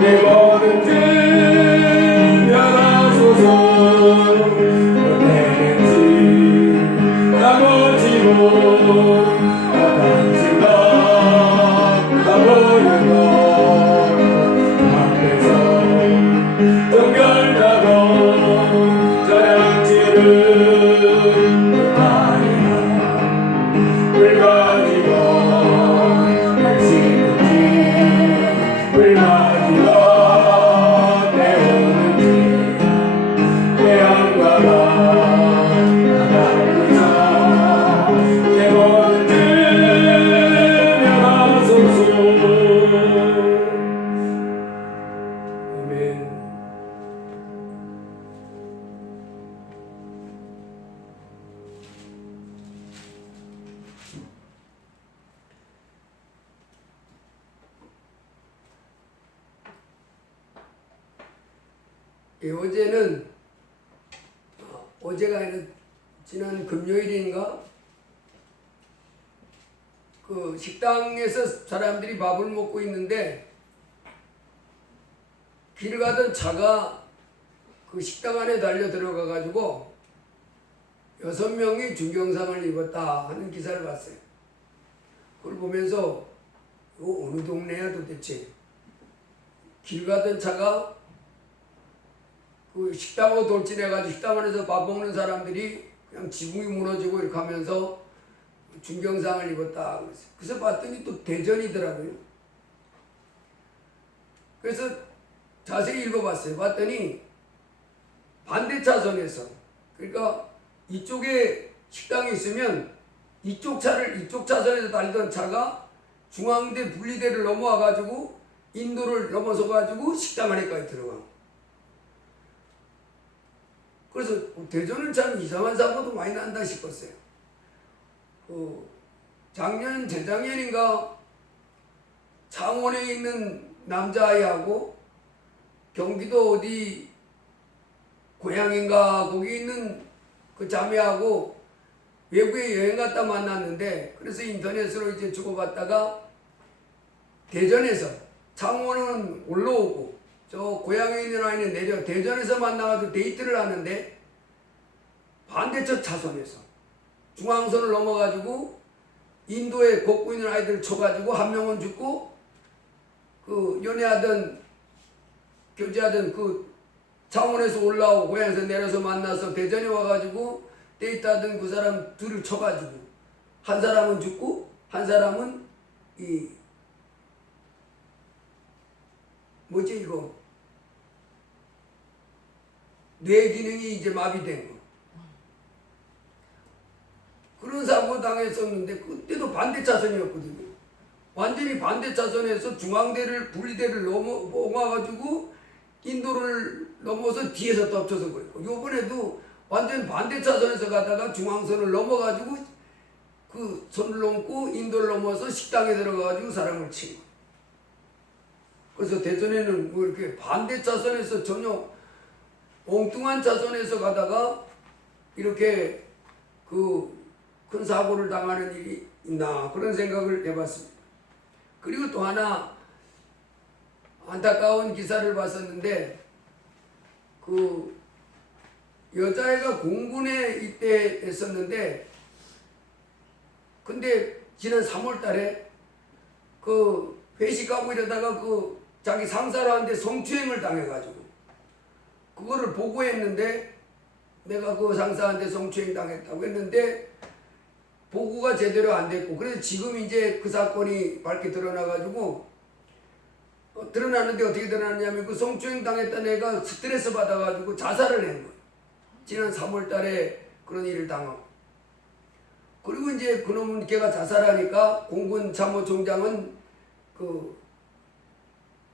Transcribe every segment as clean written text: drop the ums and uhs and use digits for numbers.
내 모든 죄 면하소서. 내는 지 나머지고 당신 바라보는 것 앞에서 정결하고 자랑치는 아니라 물 가지고 당신은 물 가지고 내오는지 내 안가가 나가면서 내 모든 죄 면하소서. 아멘. 어제가 아니라 지난 금요일인가 그 식당에서 사람들이 밥을 먹고 있는데 길 가던 차가 그 식당 안에 달려 들어가 가지고 6명이 중경상을 입었다 하는 기사를 봤어요. 그걸 보면서 이거 어느 동네야 도대체. 길 가던 차가 그 식당으로 돌진해가지고 식당 안에서 밥 먹는 사람들이 그냥 지붕이 무너지고 이렇게 하면서 중경상을 입었다 그랬어요. 그래서 봤더니 또 대전이더라고요. 그래서 자세히 읽어봤어요. 봤더니 반대 차선에서, 그러니까 이쪽에 식당이 있으면 이쪽 차선에서 달리던 차가 중앙대 분리대를 넘어와가지고 인도를 넘어서가지고 식당 안에까지 들어간. 그래서 대전은 참 이상한 사고도 많이 난다 싶었어요. 작년, 재작년인가 창원에 있는 남자아이하고 경기도 어디 고향인가 거기 있는 그 자매하고 외국에 여행 갔다 만났는데, 그래서 인터넷으로 이제 주고받다가 대전에서, 창원은 올라오고 저 고향에 있는 아이는 내려 대전에서 만나가지고 데이트를 하는데 반대쪽 차선에서 중앙선을 넘어가지고 인도에 걷고 있는 아이들을 쳐가지고 한 명은 죽고 그 연애하던 교제하던 그 창원에서 올라오고 고향에서 내려서 만나서 대전에 와가지고 데이트하던 그 사람 둘을 쳐가지고 한 사람은 죽고 한 사람은 뭐지 이거 뇌 기능이 이제 마비된 거, 그런 사고 당했었는데 그때도 반대 차선이었거든요. 완전히 반대 차선에서 중앙대를 분리대를 넘어가지고 인도를 넘어서 뒤에서 덮쳐서 그랬고, 요번에도 완전 반대 차선에서 가다가 중앙선을 넘어가지고 그 선을 넘고 인도를 넘어서 식당에 들어가가지고 사람을 친 거예요. 그래서 대전에는 뭐 이렇게 반대 차선에서 전혀 엉뚱한 차선에서 가다가 이렇게 그 큰 사고를 당하는 일이 있나 그런 생각을 해봤습니다. 그리고 또 하나 안타까운 기사를 봤었는데, 그 여자애가 공군에 입대했었는데, 근데 지난 3월 달에 그 회식하고 이러다가 그 자기 상사한테 성추행을 당해가지고 그거를 보고했는데, 내가 그 상사한테 성추행 당했다고 했는데 보고가 제대로 안 됐고, 그래서 지금 이제 그 사건이 밝게 드러나가지고 드러나는데 어떻게 드러났냐면 그 성추행 당했던 애가 스트레스 받아가지고 자살을 한 거예요. 지난 3월 달에 그런 일을 당하고. 그리고 이제 그놈은 걔가 자살하니까 공군 참모총장은 그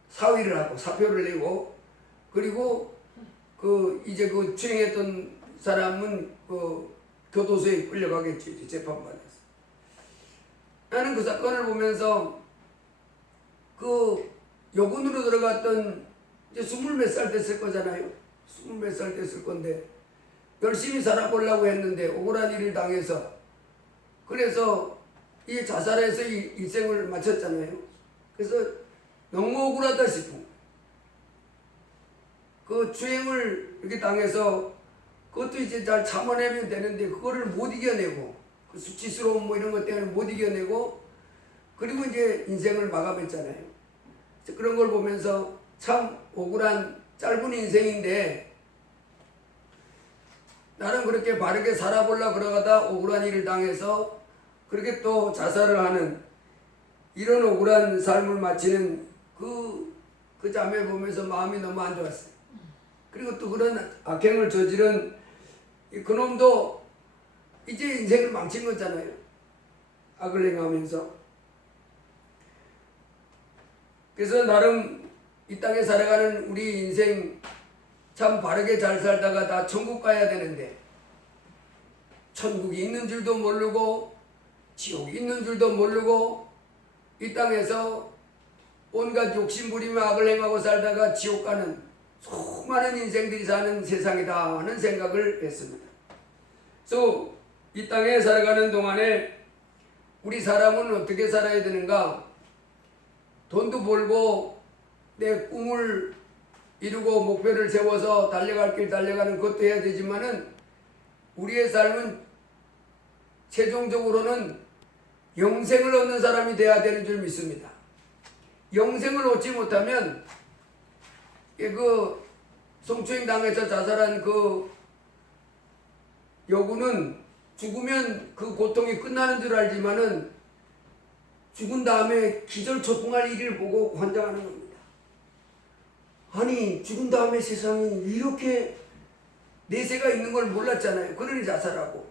사위를 하고 사표를 내고, 그리고 그 이제 그 추행했던 사람은 그 교도소에 끌려가겠죠. 이제 재판받아서. 나는 그 사건을 보면서 그 여군으로 들어갔던 이제 20몇 살 됐을 거잖아요. 20몇 살 됐을 건데 열심히 살아보려고 했는데 억울한 일을 당해서, 그래서 이 자살해서 일생을 마쳤잖아요. 그래서 너무 억울하다 싶은 그 주행을 이렇게 당해서 그것도 이제 잘 참아내면 되는데 그거를 못 이겨내고 그 수치스러움 뭐 이런 것 때문에 못 이겨내고 그리고 이제 인생을 마감했잖아요. 그런 걸 보면서 참 억울한 짧은 인생인데 나는 그렇게 바르게 살아보려 그러다가 억울한 일을 당해서 그렇게 또 자살을 하는 이런 억울한 삶을 마치는 그 자매 보면서 마음이 너무 안 좋았어요. 그리고 또 그런 악행을 저지른 그놈도 이제 인생을 망친 거잖아요. 악을 행하면서. 그래서 나름 이 땅에 살아가는 우리 인생 참 바르게 잘 살다가 다 천국 가야 되는데 천국이 있는 줄도 모르고 지옥이 있는 줄도 모르고 이 땅에서 온갖 욕심 부리며 악을 행하고 살다가 지옥 가는 수많은 인생들이 사는 세상이다 하는 생각을 했습니다. 그래서 이 땅에 살아가는 동안에 우리 사람은 어떻게 살아야 되는가? 돈도 벌고 내 꿈을 이루고 목표를 세워서 달려갈 길 달려가는 것도 해야 되지만은 우리의 삶은 최종적으로는 영생을 얻는 사람이 돼야 되는 줄 믿습니다. 영생을 얻지 못하면 그 성추행 당해서 자살한 그 여군은 죽으면 그 고통이 끝나는 줄 알지만은 죽은 다음에 기절초풍할 일을 보고 환장하는 겁니다. 아니 죽은 다음에 세상에 이렇게 내세가 있는 걸 몰랐잖아요. 그러니 자살하고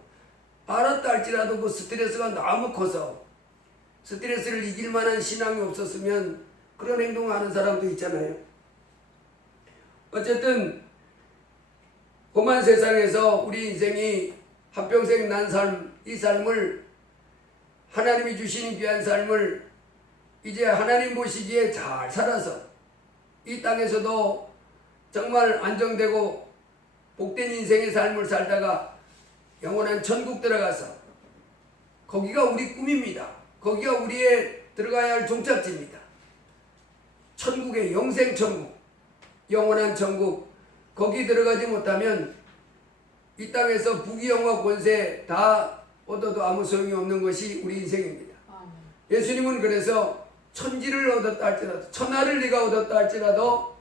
알았다 할지라도 그 스트레스가 너무 커서 스트레스를 이길 만한 신앙이 없었으면 그런 행동을 하는 사람도 있잖아요. 어쨌든 험한 세상에서 우리 인생이 한평생 난 삶, 이 삶을 하나님이 주시는 귀한 삶을 이제 하나님 보시기에 잘 살아서 이 땅에서도 정말 안정되고 복된 인생의 삶을 살다가 영원한 천국 들어가서 거기가 우리 꿈입니다. 거기가 우리의 들어가야 할 종착지입니다. 천국의 영생 천국, 영원한 천국, 거기 들어가지 못하면 이 땅에서 부귀영화 권세 다 얻어도 아무 소용이 없는 것이 우리 인생입니다. 예수님은 그래서 천지를 얻었다 할지라도 천하를 네가 얻었다 할지라도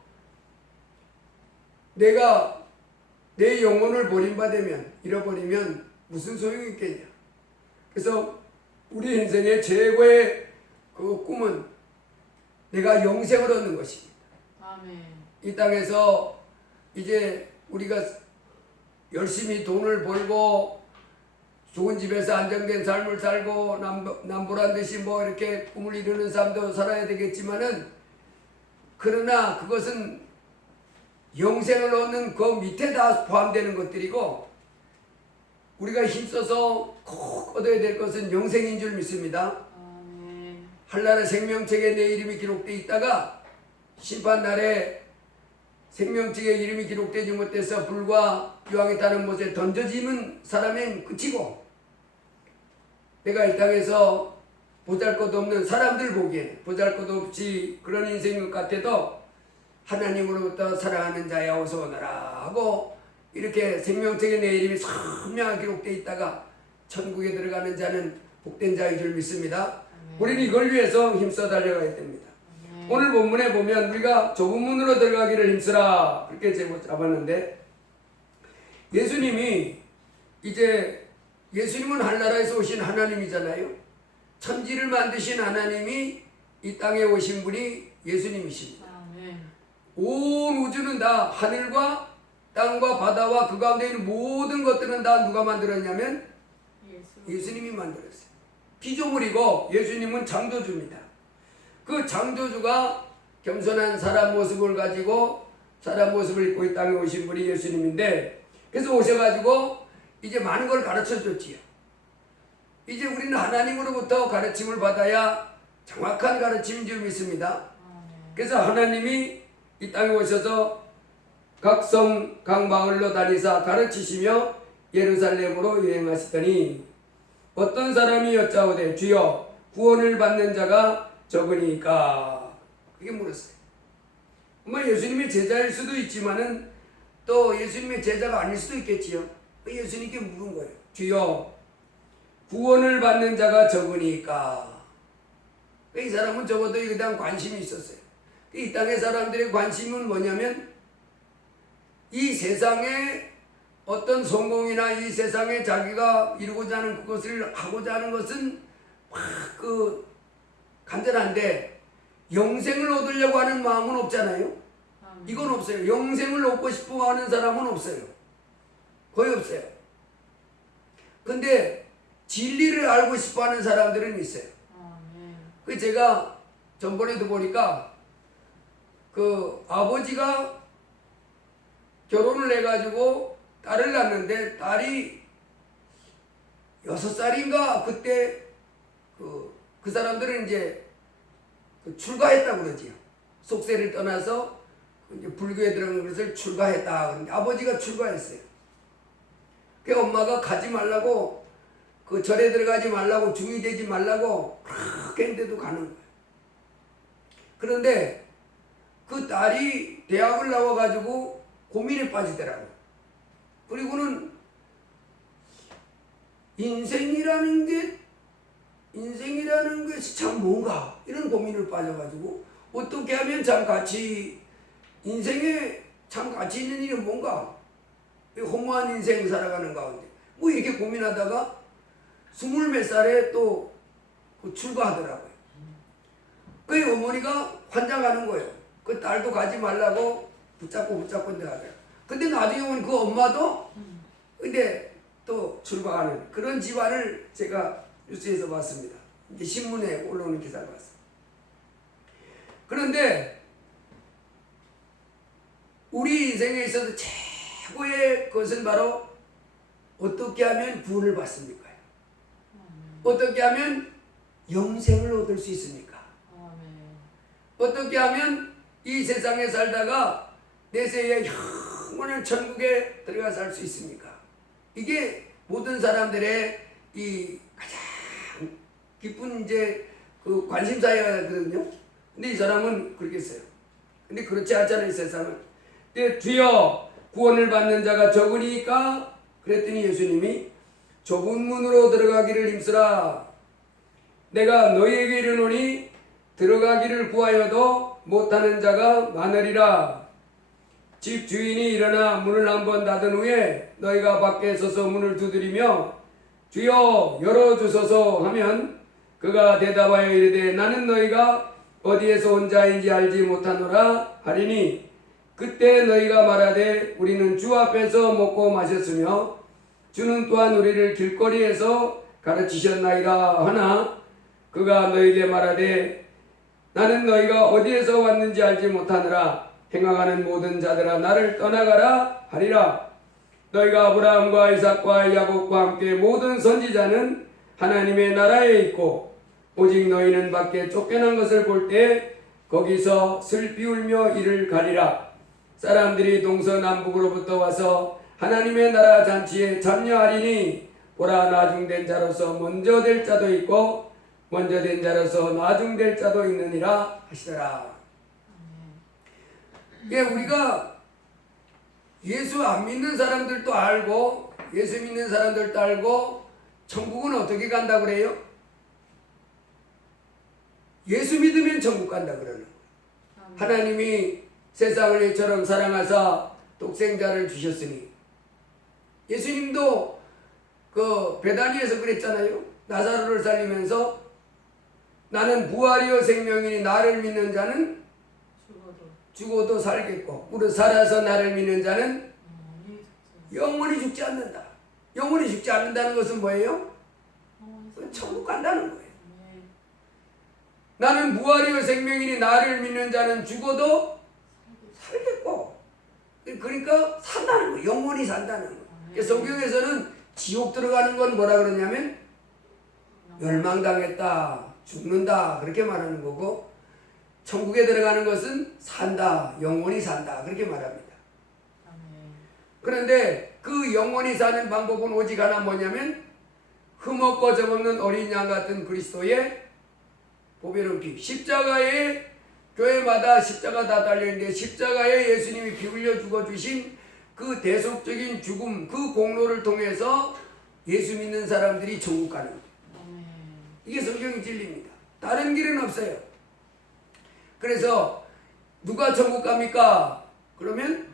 내가 내 영혼을 버림받으면 잃어버리면 무슨 소용이 있겠냐. 그래서 우리 인생의 최고의 그 꿈은 내가 영생을 얻는 것입니다. 아멘. 이 땅에서 이제 우리가 열심히 돈을 벌고 좋은 집에서 안정된 삶을 살고 남보란 듯이 뭐 이렇게 꿈을 이루는 삶도 살아야 되겠지만은 그러나 그것은 영생을 얻는 그 밑에 다 포함되는 것들이고 우리가 힘써서 꼭 얻어야 될 것은 영생인 줄 믿습니다. 아멘. 한나라 생명책에 내 이름이 기록되어 있다가 심판날에 생명책에 이름이 기록되지 못해서 불과 유황이 타는 못에 던져지는 사람은 끝이고 내가 이 땅에서 보잘것없는 사람들 보기에는 보잘것없이 그런 인생인 것 같아도 하나님으로부터 사랑하는 자야 어서 오너라 하고 이렇게 생명책에 내 이름이 선명하게 기록되어 있다가 천국에 들어가는 자는 복된 자인 줄 믿습니다. 우리는 이걸 위해서 힘써 달려가야 됩니다. 오늘 본문에 보면 우리가 좁은 문으로 들어가기를 힘쓰라 그렇게 제목 잡았는데 예수님은 하늘나라에서 오신 하나님이잖아요. 천지를 만드신 하나님이 이 땅에 오신 분이 예수님이십니다. 아멘. 온 우주는 다 하늘과 땅과 바다와 그 가운데 있는 모든 것들은 다 누가 만들었냐면 예수님이 만들었어요. 피조물이고 예수님은 창조주입니다. 그 창조주가 겸손한 사람 모습을 가지고 사람 모습을 입고 이 땅에 오신 분이 예수님인데 그래서 오셔가지고 이제 많은 걸 가르쳐줬지요. 이제 우리는 하나님으로부터 가르침을 받아야 정확한 가르침인 줄 믿습니다. 그래서 하나님이 이 땅에 오셔서 각 성, 각 마을로 다니사 가르치시며 예루살렘으로 여행하시더니 어떤 사람이 여짜오되 주여 구원을 받는 자가 적으니까 이게 물었어요. 뭐 예수님의 제자일 수도 있지만은 또 예수님의 제자가 아닐 수도 있겠지요. 예수님께 물은 거예요. 주여, 구원을 받는 자가 적으니까. 이 사람은 적어도 이거에 대한 관심이 있었어요. 이 땅의 사람들의 관심은 뭐냐면 이 세상에 어떤 성공이나 이 세상에 자기가 이루고자 하는 그것을 하고자 하는 것은 막 간절한데 영생을 얻으려고 하는 마음은 없잖아요. 이건 없어요. 영생을 얻고 싶어 하는 사람은 없어요. 거의 없어요. 근데 진리를 알고 싶어 하는 사람들은 있어요. 그 제가 전번에도 보니까 그 아버지가 결혼을 해가지고 딸을 낳는데 딸이 6살인가 그때 그 사람들은 이제 출가했다고 그러지요. 속세를 떠나서 이제 불교에 들어간 것을 출가했다. 그런데 아버지가 출가했어요. 그 엄마가 가지 말라고 그 절에 들어가지 말라고 중이되지 말라고 그렇게 했는데도 가는 거예요. 그런데 그 딸이 대학을 나와가지고 고민에 빠지더라고요. 그리고는 인생이라는 것이 참 뭔가 이런 고민을 빠져가지고 어떻게 하면 참 인생에 참 가치 있는 일은 뭔가 허무한 인생 살아가는 가운데 뭐 이렇게 고민하다가 20몇 살에 또 출가하더라고요. 그 어머니가 환장하는 거예요. 그 딸도 가지 말라고 붙잡고 하더라고요. 근데 나중에 보면 그 엄마도 근데 또 출가하는 그런 집안을 제가 뉴스에서 봤습니다. 이제 신문에 올라오는 기사를 봤어요. 그런데 우리 인생에 있어서 최고의 것은 바로 어떻게 하면 구원을 받습니까? 어떻게 하면 영생을 얻을 수 있습니까? 어떻게 하면 이 세상에 살다가 내세에 영원한 천국에 들어가 살 수 있습니까? 이게 모든 사람들의 이 가장 깊은 이제 그 관심사였거든요. 근데 이 사람은 그렇게 했어요. 근데 그렇지 않잖아요, 세상은. 근데 주여, 구원을 받는 자가 적으니까 그랬더니 예수님이 좁은 문으로 들어가기를 힘쓰라. 내가 너희에게 이르노니 들어가기를 구하여도 못하는 자가 많으리라. 집 주인이 일어나 문을 한번 닫은 후에 너희가 밖에 서서 문을 두드리며 주여 열어주소서 하면 그가 대답하여 이르되 나는 너희가 어디에서 온 자인지 알지 못하노라 하리니 그때 너희가 말하되 우리는 주 앞에서 먹고 마셨으며 주는 또한 우리를 길거리에서 가르치셨나이다 하나 그가 너희에게 말하되 나는 너희가 어디에서 왔는지 알지 못하느라 행악하는 모든 자들아 나를 떠나가라 하리라. 너희가 아브라함과 이삭과 야곱과 함께 모든 선지자는 하나님의 나라에 있고 오직 너희는 밖에 쫓겨난 것을 볼 때 거기서 슬피 울며 이를 가리라. 사람들이 동서남북으로부터 와서 하나님의 나라 잔치에 참여하리니 보라 나중된 자로서 먼저 될 자도 있고 먼저 된 자로서 나중될 자도 있느니라 하시더라. 예, 우리가 예수 안 믿는 사람들도 알고 예수 믿는 사람들도 알고 천국은 어떻게 간다 그래요? 예수 믿으면 천국 간다 그러는 거예요. 하나님이 세상을 이처럼 사랑하사 독생자를 주셨으니 예수님도 그 베다니에서 그랬잖아요. 나사로를 살리면서 나는 부활이요 생명이니 나를 믿는 자는 죽어도 살겠고 무릇 살아서 나를 믿는 자는 영원히 죽지 않는다. 영원히 죽지 않는다는 것은 뭐예요? 천국 간다는 거예요. 나는 부활이요 생명이니 나를 믿는 자는 죽어도 살겠고 그러니까 산다는 거예요. 영원히 산다는 거예요. 성경에서는 지옥 들어가는 건 뭐라 그러냐면 멸망당했다 죽는다 그렇게 말하는 거고 천국에 들어가는 것은 산다 영원히 산다 그렇게 말합니다. 그런데 그 영원히 사는 방법은 오직 하나 뭐냐면 흠없고 점없는 어린 양 같은 그리스도의 보배로운 피 십자가의 교회마다 십자가 다 달려있는데 십자가에 예수님이 피 흘려 죽어주신 그 대속적인 죽음, 그 공로를 통해서 예수 믿는 사람들이 천국 가는 거예요. 이게 성경의 진리입니다. 다른 길은 없어요. 그래서 누가 천국 갑니까? 그러면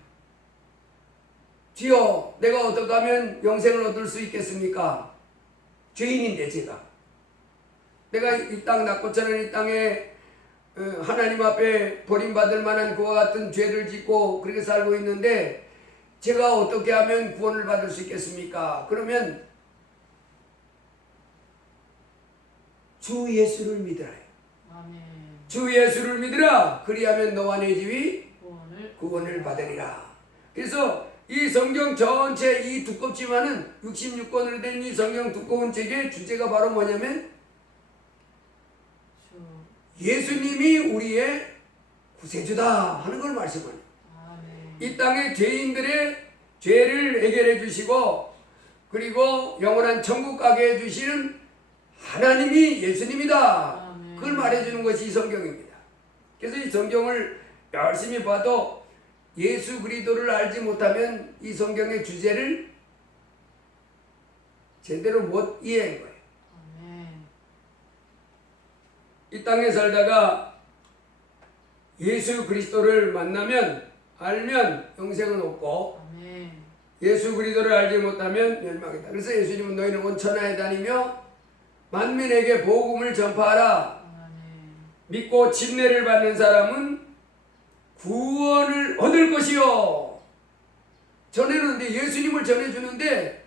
주여 내가 어떻게 하면 영생을 얻을 수 있겠습니까? 죄인인데 제가 내가 이 땅 낙고처럼 이 땅에 하나님 앞에 버림받을 만한 그와 같은 죄를 짓고 그렇게 살고 있는데 제가 어떻게 하면 구원을 받을 수 있겠습니까? 그러면 주 예수를 믿으라. 아멘. 주 예수를 믿으라. 그리하면 너와 네 집이 구원을 받으리라. 그래서 이 성경 전체 이 두껍지만은 66권으로 된 이 성경 두꺼운 책의 주제가 바로 뭐냐면 예수님이 우리의 구세주다 하는 걸 말씀합니다. 이 땅의 죄인들의 죄를 해결해 주시고 그리고 영원한 천국 가게 해 주시는 하나님이 예수님이다. 그걸 말해 주는 것이 이 성경입니다. 그래서 이 성경을 열심히 봐도 예수 그리스도를 알지 못하면 이 성경의 주제를 제대로 못 이해한 거예요. 이 땅에 살다가 예수 그리스도를 만나면 알면 영생은 없고 예수 그리스도를 알지 못하면 멸망이다. 그래서 예수님은 너희는 온 천하에 다니며 만민에게 복음을 전파하라. 믿고 침례를 받는 사람은 구원을 얻을 것이요. 전해주는데 예수님을 전해주는데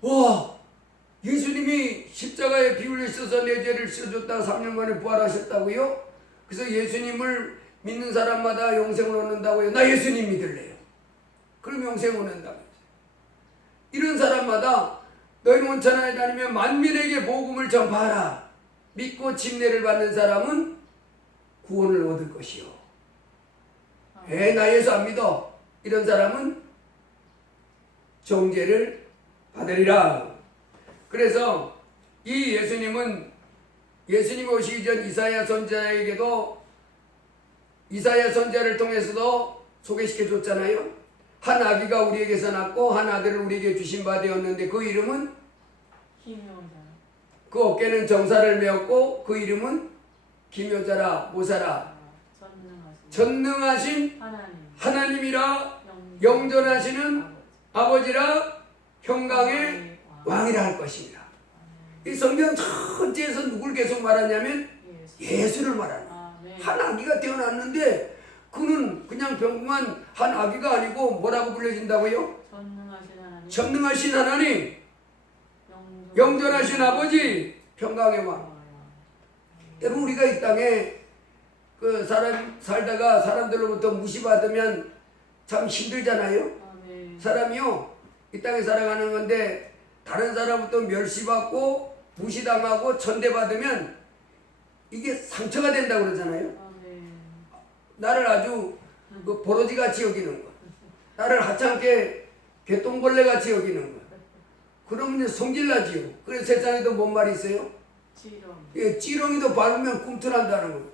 와 예수님이 십자가에 피 흘리셔서 내 죄를 씻어줬다가 3년 만에 부활하셨다고요? 그래서 예수님을 믿는 사람마다 영생을 얻는다고요? 나 예수님 믿을래요. 그럼 영생 얻는다고요. 이런 사람마다 너희는 온 천하에 다니며 만민에게 복음을 전파하라. 믿고 침례를 받는 사람은 구원을 얻을 것이요. 나 예수 안 믿어. 이런 사람은 정죄를 받으리라. 그래서 이 예수님이 오시기 전 이사야 선지자에게도 이사야 선지자를 통해서도 소개시켜 줬잖아요. 한 아기가 우리에게서 낳고 한 아들을 우리에게 주신 바 되었는데 그 이름은 그 어깨는 정사를 메었고 그 이름은 기묘자라 모사라 전능하신 하나님이라 영존하시는 아버지라 평강의 왕이라 할 것입니다. 이 성경 전체에서 누굴 계속 말하냐면 예수를 말하는. 한 아기가 태어났는데 그는 그냥 평범한 한 아기가 아니고 뭐라고 불려진다고요? 전능하신 하나님, 영존하신 아버지, 평강의 왕. 여러분 우리가 이 땅에 그 살다가 사람들로부터 무시받으면 참 힘들잖아요. 사람이요 이 땅에 살아가는 건데 다른 사람부터 멸시받고 무시당하고 천대받으면 이게 상처가 된다고 그러잖아요. 나를 아주 그 버러지같이 여기는 거, 나를 하찮게 개똥벌레같이 여기는 거, 그러면 이제 성질나지요. 그래서 세상에도 뭔 말이 있어요? 찌렁이도 밟으면 꿈틀한다는 거.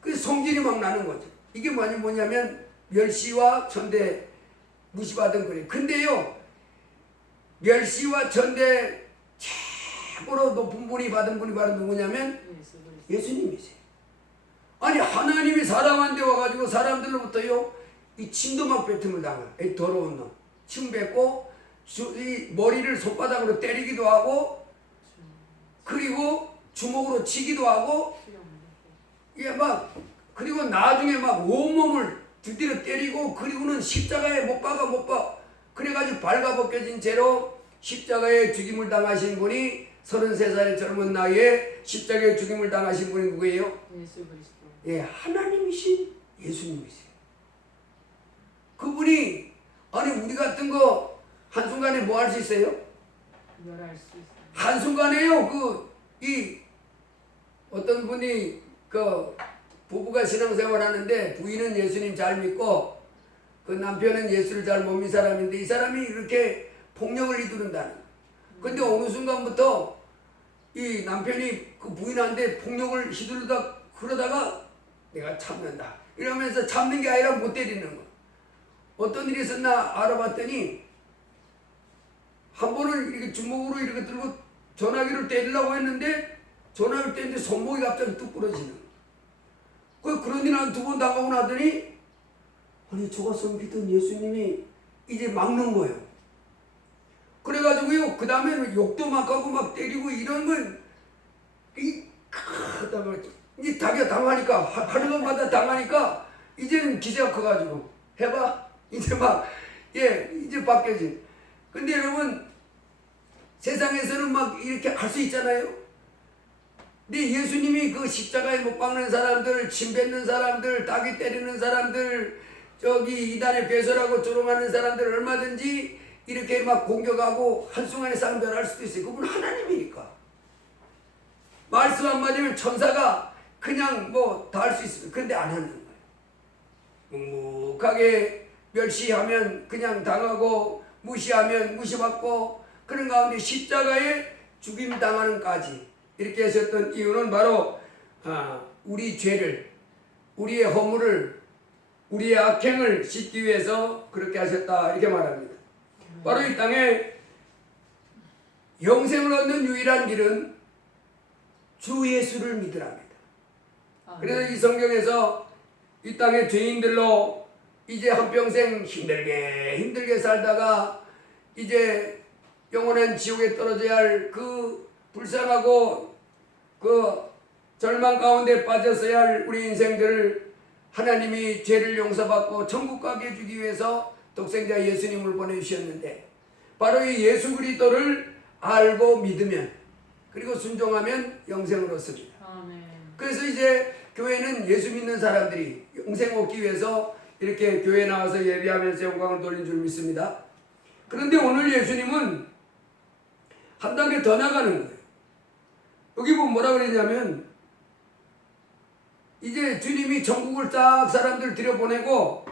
그 성질이 막 나는 거죠. 이게 뭐냐면 멸시와 천대 무시받은 거예요. 근데요 멸시와 천대 최고로 높은 분이 받은 분이 바로 누구냐면 예수님이세요. 아니 하나님이 사람한테 와가지고 사람들로부터요 이 침도 막 뱉음을 당한 이 더러운 놈 침 뱉고 이 머리를 손바닥으로 때리기도 하고 그리고 주먹으로 치기도 하고 이게 막 그리고 나중에 막 온몸을 두드려 때리고 그리고는 십자가에 못 박아 그래가지고 발가벗겨진 채로 십자가에 죽임을 당하신 분이 33살의 젊은 나이에 십자가에 죽임을 당하신 분이 누구예요? 예수 그리스도. 예, 하나님이신 예수님이세요. 그분이 아니 우리 같은 거 한순간에 뭐 할 수 있어요? 멸할 수 있어요. 한순간에요. 이 어떤 분이 그 부부가 신앙생활 하는데 부인은 예수님 잘 믿고 그 남편은 예수를 잘 못 믿는 사람인데 이 사람이 이렇게 폭력을 휘두른다는. 근데 어느 순간부터 이 남편이 그 부인한테 폭력을 휘두르다 그러다가 내가 참는다. 이러면서 참는 게 아니라 못 때리는 거. 어떤 일이 있었나 알아봤더니 한 번은 이렇게 주먹으로 이렇게 들고 전화기를 때리려고 했는데 전화기를 때리는데 손목이 갑자기 뚝 부러지는 거. 그런 일 한 두 번 당하고 나더니 아니 저 가서 믿은 예수님이 이제 막는 거예요. 그래가지고요 그 다음에는 욕도 막 하고 막 때리고 이런 건 이 자기가 당하니까 하는 것마다 당하니까 이제는 기세가 커가지고 해봐 이제 막 이제 바뀌어지. 근데 여러분 세상에서는 막 이렇게 할 수 있잖아요. 근데 예수님이 그 십자가에 못 박는 사람들, 침 뱉는 사람들, 따귀 때리는 사람들, 저기 이단에 배설하고 조롱하는 사람들 얼마든지 이렇게 막 공격하고 한순간에 쌍별할 수도 있어요. 그분 하나님이니까. 말씀 한마디면 천사가 그냥 뭐 다 할 수 있어요. 근데 안 하는 거예요. 묵묵하게 멸시하면 그냥 당하고 무시하면 무시받고 그런 가운데 십자가에 죽임 당하는까지 이렇게 하셨던 이유는 바로 우리 죄를 우리의 허물을 우리의 악행을 씻기 위해서 그렇게 하셨다 이렇게 말합니다. 바로 이 땅에 영생을 얻는 유일한 길은 주 예수를 믿으랍니다. 그래서 이 성경에서 이 땅의 죄인들로 이제 한평생 힘들게 살다가 이제 영원한 지옥에 떨어져야 할 그 불쌍하고 그 절망 가운데 빠졌어야 할 우리 인생들을 하나님이 죄를 용서받고 천국 가게 해주기 위해서 독생자 예수님을 보내주셨는데 바로 이 예수 그리스도를 알고 믿으면 그리고 순종하면 영생을 얻습니다. 아멘. 그래서 이제 교회는 예수 믿는 사람들이 영생 얻기 위해서 이렇게 교회에 나와서 예배하면서 영광을 돌린 줄 믿습니다. 그런데 오늘 예수님은 한 단계 더 나가는 거예요. 여기 보면 뭐라 그랬냐면 이제 주님이 천국을 딱 사람들 들여보내고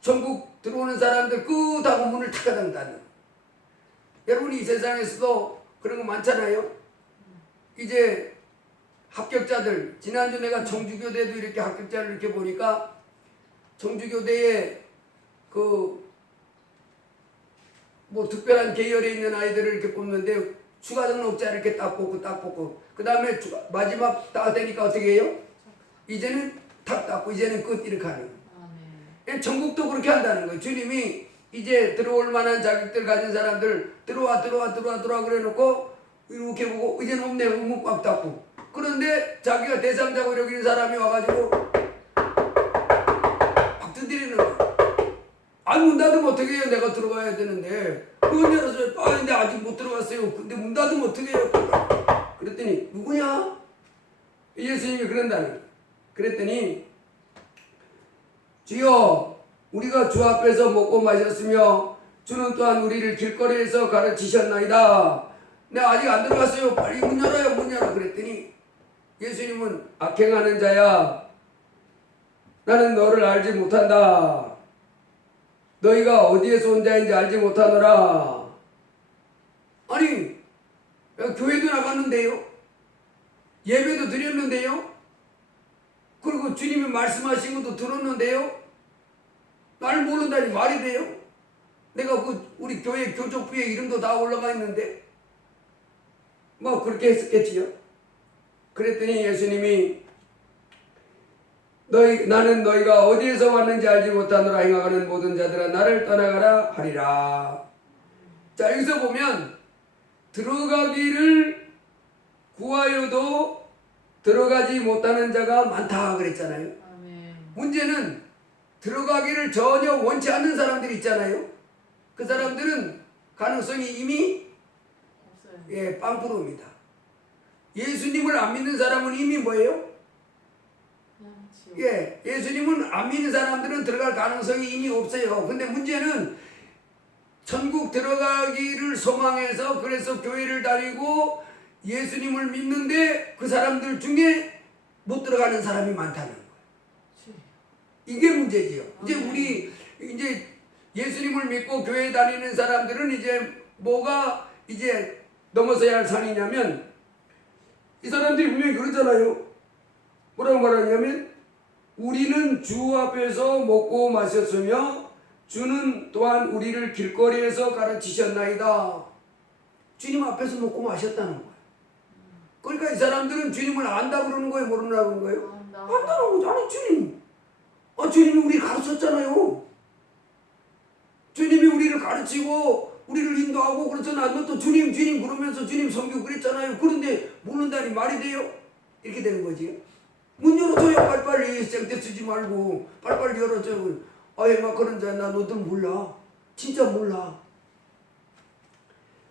천국 들어오는 사람들 끝하고 문을 닫아닫는 거예요. 여러분 이 세상에서도 그런 거 많잖아요. 이제 합격자들 지난주 내가 청주교대도 이렇게 합격자를 이렇게 보니까 청주교대에 그 뭐 특별한 계열에 있는 아이들을 이렇게 뽑는데 추가 등록자 이렇게 딱 뽑고 그 다음에 마지막 다 되니까 어떻게 해요? 이제는 탁 닫고 이제는 끝 이렇게 하는 거예요. 천국도 그렇게 한다는 거예요. 주님이 이제 들어올 만한 자격들 가진 사람들 들어와 그래 놓고 이렇게 보고 이제는 없네 문꽉 닫고 그런데 자기가 대상자고 여기는 사람이 와가지고 막 두드리는 거예요. 아니 문 닫으면 어떻게 해요? 내가 들어가야 되는데 문 열어서 근데 아직 못 들어갔어요. 근데 문 닫으면 어떻게 해요? 그랬더니 누구냐? 예수님이 그런다는 거예요. 그랬더니 주여 우리가 주 앞에서 먹고 마셨으며 주는 또한 우리를 길거리에서 가르치셨나이다. 내가 아직 안 들어갔어요. 빨리 문 열어. 그랬더니 예수님은 악행하는 자야 나는 너를 알지 못한다. 너희가 어디에서 온 자인지 알지 못하노라. 아니 교회도 나갔는데요. 예배도 드렸는데요. 그리고 주님이 말씀하신 것도 들었는데요. 나를 모른다니 말이 돼요? 내가 우리 교회 교족부에 이름도 다 올라가 있는데 뭐 그렇게 했었겠지요. 그랬더니 예수님이 나는 너희가 어디에서 왔는지 알지 못하노라. 행하는 모든 자들아 나를 떠나가라 하리라. 자 여기서 보면 들어가기를 구하여도 들어가지 못하는 자가 많다 그랬잖아요. 아멘. 문제는 들어가기를 전혀 원치 않는 사람들이 있잖아요. 그 사람들은 가능성이 이미 없어요. 빵프로입니다. 예수님을 안 믿는 사람은 이미 뭐예요? 예수님은 안 믿는 사람들은 들어갈 가능성이 이미 없어요. 근데 문제는 천국 들어가기를 소망해서 그래서 교회를 다니고 예수님을 믿는데 그 사람들 중에 못 들어가는 사람이 많다는 거예요. 이게 문제지요. 이제 우리 이제 예수님을 믿고 교회 다니는 사람들은 이제 뭐가 이제 넘어서야 할 산이냐면 이 사람들이 분명히 그러잖아요. 뭐라고 말하냐면 우리는 주 앞에서 먹고 마셨으며 주는 또한 우리를 길거리에서 가르치셨나이다. 주님 앞에서 먹고 마셨다는 거예요. 그러니까 이 사람들은 주님을 안다 그러는 거예요, 모른다 그러는 거예요? 안다는 거죠. 아니 주님, 주님이 우리를 가르쳤잖아요. 주님이 우리를 가르치고 우리를 인도하고 그렇잖아. 너또 주님 그러면서 주님 섬기고 그랬잖아요. 그런데 모른다니 말이 돼요? 이렇게 되는 거지. 문 열어줘요. 빨리빨리 생떼 쓰지 말고 빨리빨리 열어줘. 막 그런 자 나 너들 몰라. 진짜 몰라.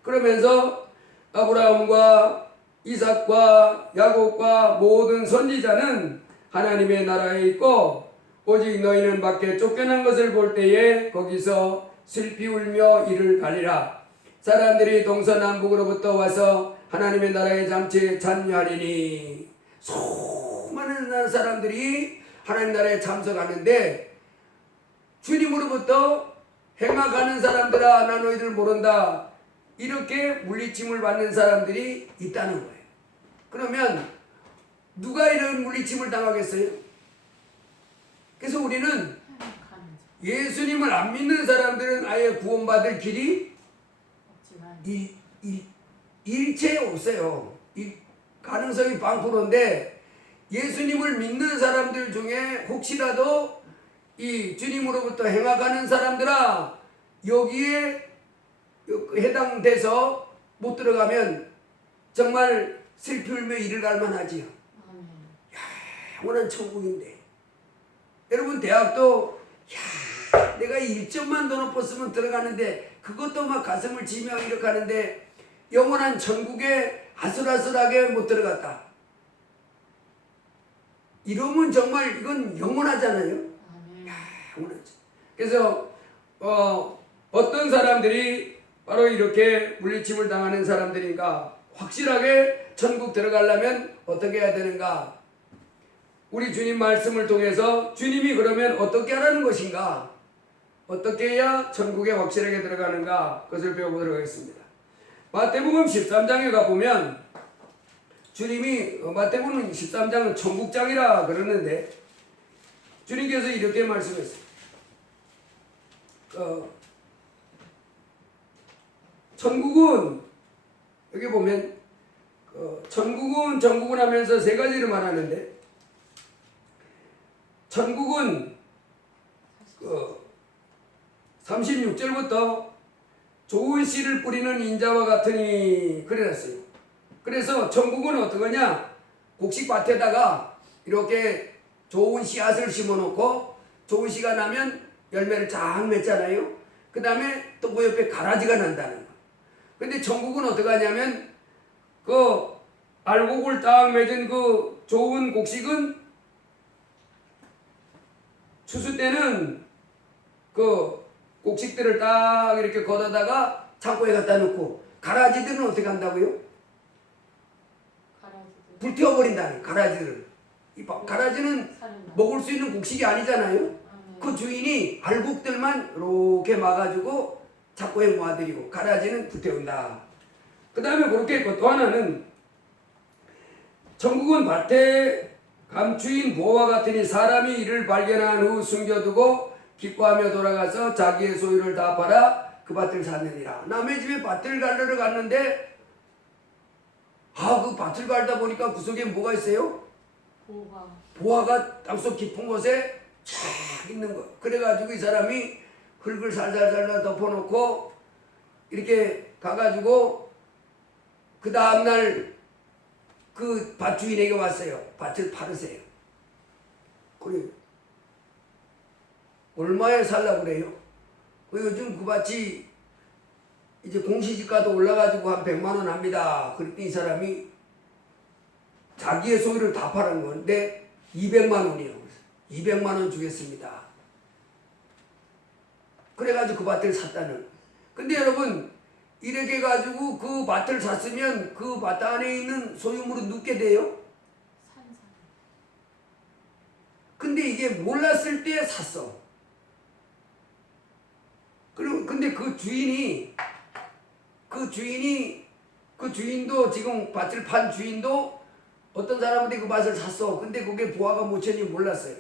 그러면서 아브라함과 이삭과 야곱과 모든 선지자는 하나님의 나라에 있고 오직 너희는 밖에 쫓겨난 것을 볼 때에 거기서 슬피 울며 이를 갈리라. 사람들이 동서남북으로부터 와서 하나님의 나라의 잔치에 참여하리니. 수많은 사람들이 하나님 나라에 참석하는데 주님으로부터 행악하는 사람들아 나 너희들 모른다. 이렇게 물리침을 받는 사람들이 있다는 거예요. 그러면 누가 이런 물리침을 당하겠어요? 그래서 우리는 예수님을 안 믿는 사람들은 아예 구원받을 길이 일체 없어요. 이 가능성이 0%인데 예수님을 믿는 사람들 중에 혹시라도 이 주님으로부터 행악하는 사람들아 여기에 해당돼서 못 들어가면 정말 슬피 울며 이를 갈만하지요. 영원한 천국인데. 여러분 대학도 내가 1점만 더 높았으면 들어가는데 그것도 막 가슴을 치며 이렇게 하는데 영원한 천국에 아슬아슬하게 못 들어갔다. 이러면 정말 이건 영원하잖아요. 영원하죠. 그래서 어떤 사람들이 바로 이렇게 물리침을 당하는 사람들인가? 확실하게 천국 들어가려면 어떻게 해야 되는가? 우리 주님 말씀을 통해서 주님이 그러면 어떻게 하라는 것인가? 어떻게 해야 천국에 확실하게 들어가는가? 그것을 배워보도록 하겠습니다. 마태복음 13장에 가보면 주님이 마태복음 13장은 천국장이라 그러는데 주님께서 이렇게 말씀했어요. 천국은 여기 보면 천국은 하면서 세 가지를 말하는데 천국은 36절부터 좋은 씨를 뿌리는 인자와 같으니 그래놨어요. 그래서 천국은 어떠냐? 곡식밭에다가 이렇게 좋은 씨앗을 심어놓고 좋은 씨가 나면 열매를 쫙 맺잖아요. 그 다음에 또 그 옆에 가라지가 난다는 거. 근데 천국은 어떻게 하냐면 그 알곡을 딱 맺은 그 좋은 곡식은 추수 때는 그 곡식들을 딱 이렇게 걷어다가 창고에 갖다 놓고 가라지들은 어떻게 한다고요? 불태워버린다는 가라지를. 이 가라지는 먹을 수 있는 곡식이 아니잖아요. 그 주인이 알곡들만 이렇게 막아주고 창고에 모아들이고 가라지는 불태운다. 그 다음에 그렇게 했고 또 하나는 천국은 밭에 감추인 보와 같으니 사람이 이를 발견한 후 숨겨두고 기뻐하며 돌아가서 자기의 소유를 다 팔아 그 밭을 샀느니라. 남의 집에 밭을 갈르러 갔는데 그 밭을 갈다 보니까 그 속에 뭐가 있어요? 보화가 땅속 깊은 곳에 쫙 있는 거. 그래가지고 이 사람이 흙을 살살살살 덮어놓고 이렇게 가가지고 그 다음날 그 밭 주인에게 왔어요. 밭을 팔으세요. 그래. 얼마에 살라 그래요? 요즘 그 밭이 이제 공시지가도 올라가지고 한 100만 원 합니다. 그랬더니 이 사람이 자기의 소유를 다 팔은 건데 200만 원이에요. 200만 원 주겠습니다. 그래가지고 그 밭을 샀다는. 근데 여러분 이렇게 가지고 그 밭을 샀으면 그 밭 안에 있는 소유물은 눕게 돼요? 근데 이게 몰랐을 때 샀어. 그리고 근데 그 주인도 지금 밭을 판 주인도 어떤 사람한테 그 밭을 샀어. 근데 그게 부하가 못 쳤는지 몰랐어요.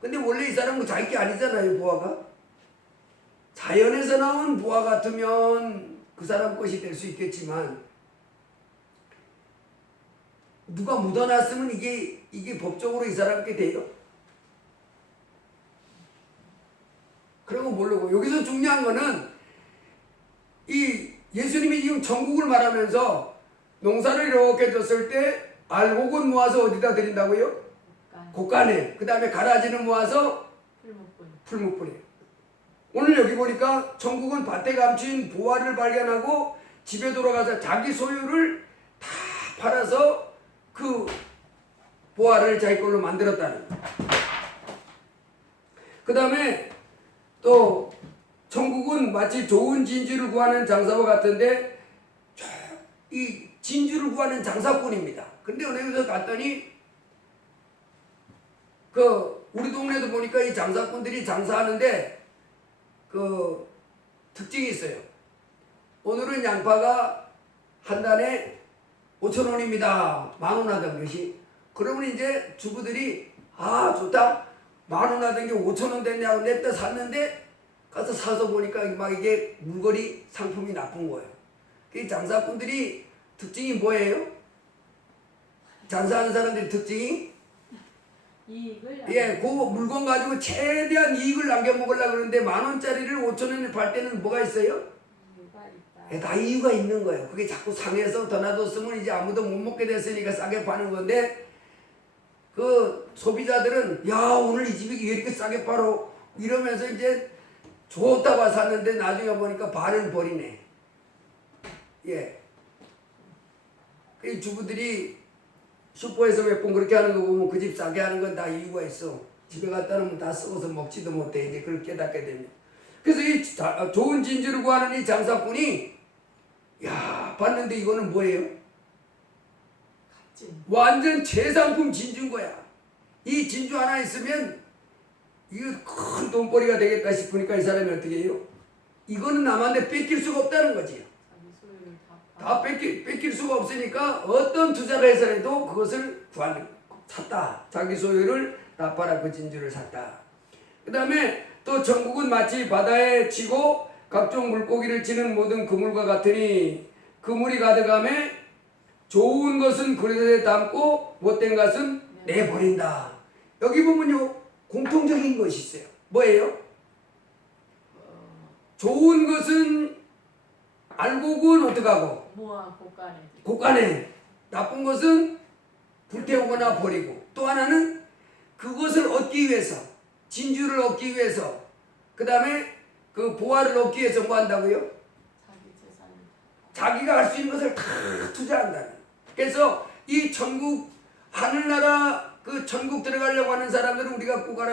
근데 원래 이 사람은 자기 게 아니잖아요, 부하가. 자연에서 나온 부하 같으면 그 사람 것이 될 수 있겠지만 누가 묻어놨으면 이게 법적으로 이 사람께 돼요? 그런 거 모르고 여기서 중요한 거는 이 예수님이 지금 천국을 말하면서 농사를 이렇게 줬을 때 알곡은 모아서 어디다 드린다고요? 곡간에. 그 다음에 가라지는 모아서 풀무불에. 오늘 여기 보니까 천국은 밭에 감춘 보화를 발견하고 집에 돌아가서 자기 소유를 다 팔아서 그 보화를 자기 걸로 만들었다는. 그 다음에 또 천국은 마치 좋은 진주를 구하는 장사와 같은데 이 진주를 구하는 장사꾼입니다. 근데 어느 곳에 갔더니 그 우리 동네도 보니까 이 장사꾼들이 장사하는데 그 특징이 있어요. 오늘은 양파가 한 단에 5,000원입니다. 10,000원 하던 것이. 그러면 이제 주부들이 아 좋다. 10,000원 하던 게 5,000원 됐냐고 냈다 샀는데 가서 사서 보니까 막 이게 물건이 상품이 나쁜 거예요. 이 장사꾼들이 특징이 뭐예요? 장사하는 사람들의 특징이 이익을 그 물건 가지고 최대한 이익을 남겨 먹으려고 그러는데 10,000원짜리를 5,000원에 팔 때는 뭐가 있어요? 이유가 있다. 다 이유가 있는 거예요. 그게 자꾸 상해서 더 놔뒀으면 이제 아무도 못 먹게 됐으니까 싸게 파는 건데 그 소비자들은 야 오늘 이 집이 왜 이렇게 싸게 팔어 이러면서 이제 좋다고 샀는데 나중에 보니까 반은 버리네. 그 주부들이 슈퍼에서 몇 번 그렇게 하는 거 보면 그 집 싸게 하는 건 다 이유가 있어. 집에 갖다 놓으면 다 썩어서 먹지도 못해. 이제 그걸 깨닫게 됩니다. 그래서 이 좋은 진주를 구하는 이 장사꾼이 야 봤는데 이거는 뭐예요? 값진. 완전 최상품 진주인 거야. 이 진주 하나 있으면 이거 큰 돈벌이가 되겠다 싶으니까 이 사람이 어떻게 해요? 이거는 남한테 뺏길 수가 없다는 거지. 자기 소유를 다 뺏길 수가 없으니까 어떤 투자를 해서라도 그것을 샀다. 자기 소유를 다 팔아 그 진주를 샀다. 그 다음에 또 천국은 마치 바다에 치고 각종 물고기를 치는 모든 그물과 같으니 그물이 가득함에 좋은 것은 그릇에 담고 못된 것은 내버린다. 여기 보면요 공통적인 것이 있어요. 뭐예요? 좋은 것은 알곡은 어떡하고? 모아 곳간에. 곳간에. 나쁜 것은 불태우거나 버리고. 또 하나는 그것을 얻기 위해서 진주를 얻기 위해서 그 다음에 그 보화를 얻기 위해서 뭐 한다고요? 자기 재산을 자기가 할 수 있는 것을 다 투자한다는. 그래서 이 천국 하늘나라 그 천국 들어가려고 하는 사람들은 우리가 꼭 알아야